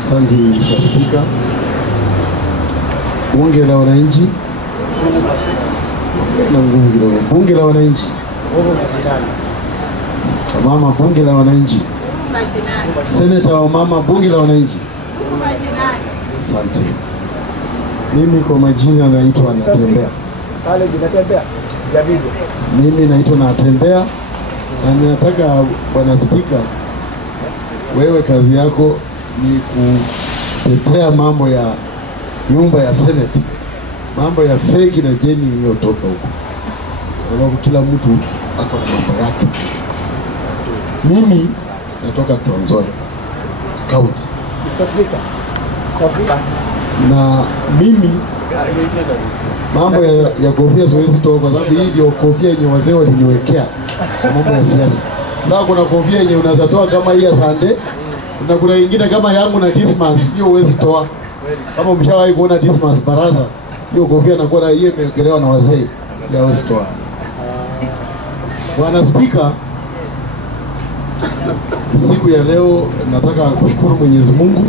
Asante Mr. Speaker. Bunge la wananchi na nguvu kidogo. Bunge la wananchi. Mama, bunge la wananchi. Senator wa mama, bunge la wananchi. Asante. Mimi kwa majina naitwa Natembea. Pale Natembea. Mimi naitwa Natembea na ninataka Bwana Speaker, wewe kazi yako ni kutetea mambo ya nyumba ya Senate, mambo ya fegi na jeni iliyotoka huko, sababu kila mtu ako na mambo yake. Mimi natoka Trans Nzoia County. Mr. Speaker, na mimi mambo ya kofia siwezi toa kwa sababu hii ndio kofia yenye wazee waliniwekea kwa mambo ya siasa. Sasa kuna kofia yenye unaweza toa kama hii ya Sunday, na kuna nyingine kama yangu na Dismas, hiyo huwezi toa. Kama umeshawahi kuona Dismas baraza, hiyo kofia inakuwa na hiyo imewekelewa na wazee, ya huwezi toa. Bwana Speaker, siku ya leo nataka kushukuru Mwenyezi Mungu.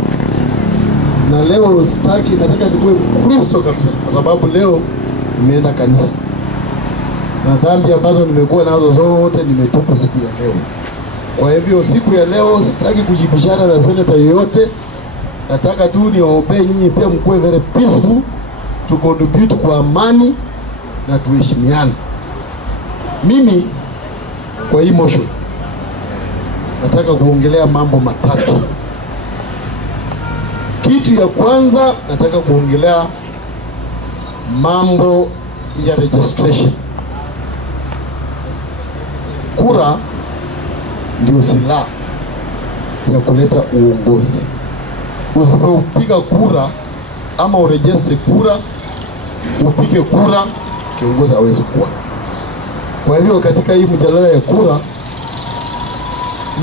Na leo nataka nikuwe Mkristo kabisa, kwa sababu leo nimeenda kanisa. Na dhambi ambazo nimekuwa nazo zote nimetubu siku ya leo. Kwa hivyo siku ya leo sitaki kujibishana na senator yoyote. Nataka tu niwaombee nyinyi pia mkuwe very peaceful, to contribute kwa amani na tuheshimiane. Mimi kwa hii motion nataka kuongelea mambo matatu. Kitu ya kwanza nataka kuongelea mambo ya registration. Kura ndio silaha ya kuleta uongozi. Usipopiga kura ama uregister kura, upige kura, kiongozi hawezi kuwa. Kwa hivyo katika hii mjadala ya kura,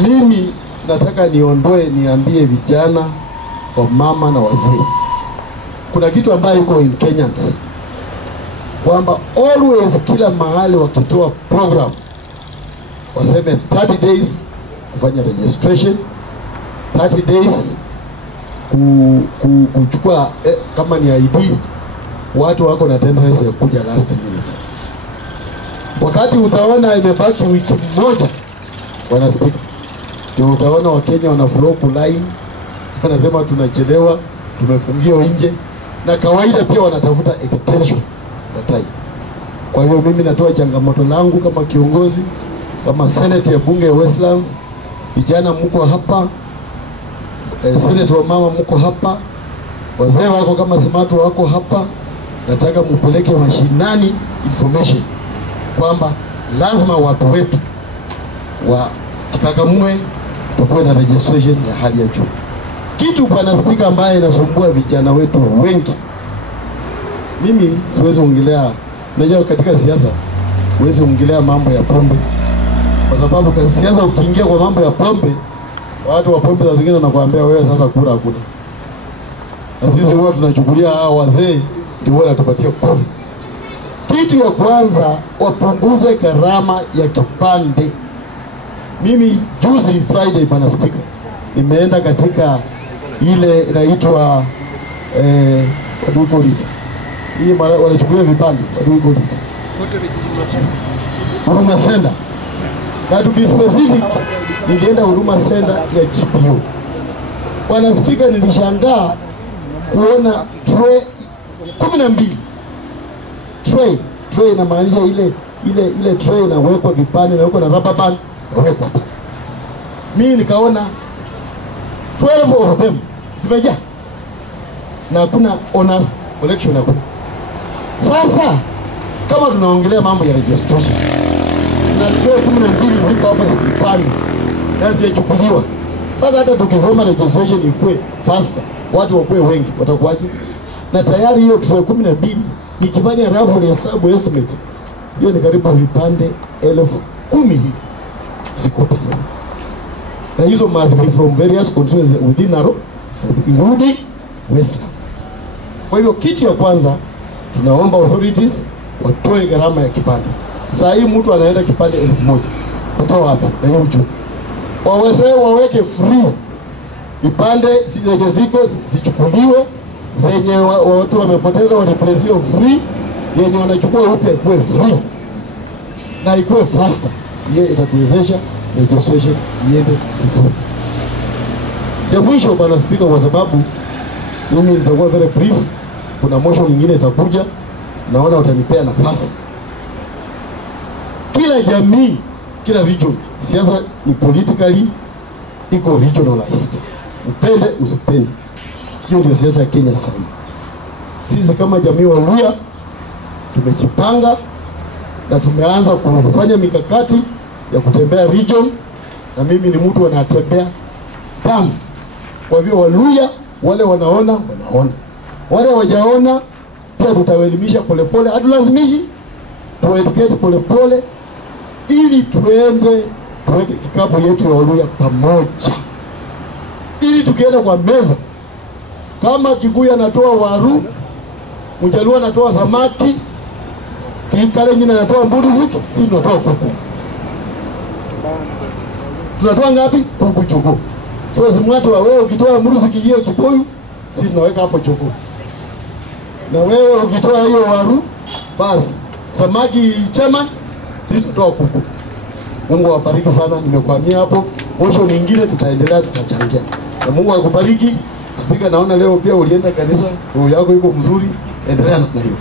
mimi nataka niambie vijana, wa mama na wazee, kuna kitu ambayo iko in Kenyans, kwamba always kila mahali wakitoa program waseme 30 days kufanya registration, 30 days kuchukua kama ni ID, watu wako na tendency ya kuja last minute. Wakati utaona imebaki wiki moja, Bwana Speaker, ndio utaona Wakenya wana flock line, wanasema tunachelewa, tumefungiwa nje, na kawaida pia wanatafuta extension ya time. Kwa hiyo mimi natoa changamoto langu kama kiongozi, kama Senate ya bunge ya Westlands, vijana mko hapa, Senate wa mama mko hapa, wazee wako kama Smart wako hapa, nataka mpeleke mashinani information kwamba lazima watu wetu wa Chikakamue tukuwe na registration ya hali ya juu. Kitu Bwana Speaker ambaye inasumbua vijana wetu wengi, mimi siwezi ongelea, unajua katika siasa huwezi ongelea mambo ya pombe, kwa sababu kwa siasa ukiingia kwa mambo ya pombe, watu wa pombe zingine wanakuambia wewe sasa kura hakuna. Na sisi huwa tunachukulia hao wazee ndio wanatupatia pombe. Kitu ya kwanza, wapunguze gharama ya kipande. Mimi juzi Friday, Bwana Speaker, nimeenda katika ile inaitwa what do we call it? Hii wanachukulia vipande, what do we call it? Photo registration. Huduma Center. Na to be specific, nilienda Huduma Center ya GPO. Bwana Speaker, nilishangaa kuona tray 12. Tray inamaanisha ile tray inawekwa vipande, inawekwa na rubber band, inawekwa. Mimi nikaona 12 of them zimejaa na hakuna honors collection hapo. Sasa kama tunaongelea mambo ya registration na tray 12 ziko hapa zikipanda na zichukuliwa, sasa hata tukisema registration ikue faster, watu wakue wengi, watakuwaje? Na tayari hiyo tray 12 nikifanya rafu hesabu estimate, hiyo ni karibu vipande 10,000 hivi sikupa. Na hizo must be from various constituencies within Narok, including Westlands. Kwa hiyo kitu ya kwanza tunaomba authorities watoe gharama ya kipande. Sasa hii mtu anaenda kipande 1,000, kutoa wapi? Na hiyo juu waweze waweke free ipande zenye ziko zichukuliwe, zenye watu wamepoteza wareplacewe free, yenye wanachukua upya ikuwe free na ikuwe faster. Hiyo itatuwezesha registration iende vizuri. Ya mwisho bwana Speaker, kwa sababu mimi nitakuwa very brief, kuna motion nyingine itakuja, naona utanipea nafasi. Kila jamii, kila region, siasa ni politically iko regionalized. Upende usipende, hiyo ndio siasa ya Kenya sasa. Sisi kama jamii wa Luhya tumejipanga na tumeanza kufanya mikakati ya kutembea region, na mimi ni mtu anatembea damu. Kwa hivyo Waluhya wale wanaona, wale wajaona pia tutawaelimisha polepole, hatulazimishi, tueducate polepole ili tuende tuweke kikapu yetu ya Waluhya pamoja, ili tukienda kwa meza, kama Kikuyu anatoa waru, Mjaluo anatoa samaki, Kalenjin anatoa mbuzi, sisi tunatoa kuku. Tunatoa ngapi? Kuku choko. So simwatu wa wewe ukitoa mbuzi kijio Kikuyu, sisi tunaweka hapo choko. Na wewe ukitoa hiyo waru, basi samaki chairman, sisi tunatoa kuku. Mungu awabariki sana, nimekuamia hapo. Mwisho nyingine tutaendelea, tutachangia. Na Mungu akubariki. Speaker, naona leo pia ulienda kanisa, roho yako iko mzuri, endelea namna hiyo.